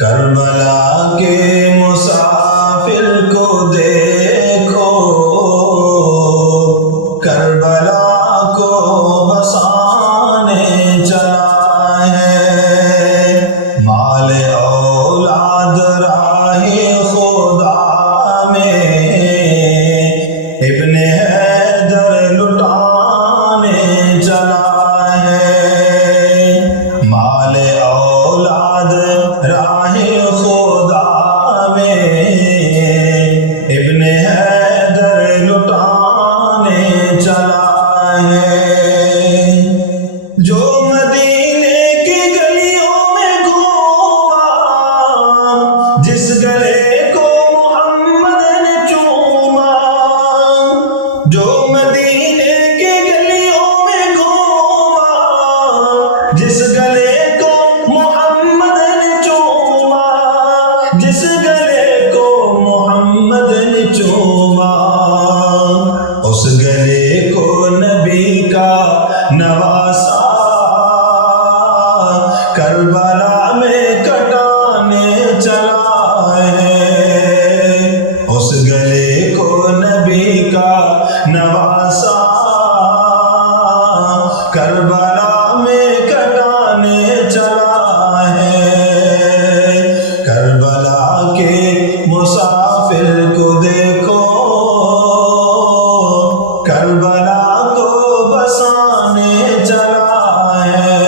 کربلا کے مسافر کو دیکھو، کربلا کو بسانے چلا ہے، مال اولاد راہ خدا میں ابن حیدر لٹانے چلا ہے، مال اولاد راہ خدا میں ابن حیدر لٹانے چلا ہے، جو مدینے کی گلیوں میں گھوما، جس گلے کو محمد نے چوما، جو مدینے کی گلیوں میں گھوما، جس گلے کو محمد نے چوما، جس گلے کو محمد نے چوما، اس گلے کو نبی کا نواسا کربلا میں کٹانے چلا ہے، اس گلے کو نبی کا نواسا کربلا میں کٹانے چلا ہے، کربلا کے مسافر کو دیکھو، کربلا کو بسانے چلا ہے،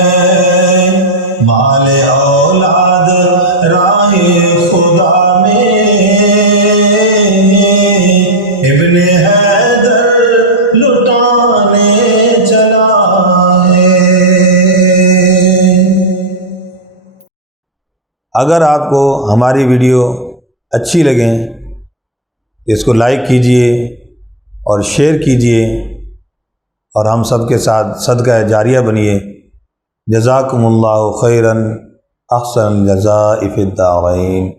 مال اولاد راہ خدا میں ابن حیدر لٹانے چلا ہے۔ اگر آپ کو ہماری ویڈیو اچھی لگیں تو اس کو لائک کیجئے اور شیئر کیجئے اور ہم سب کے ساتھ صدقہ جاریہ بنیے۔ جزاکم اللہ خیراً، احسن الجزاء فی الدارین۔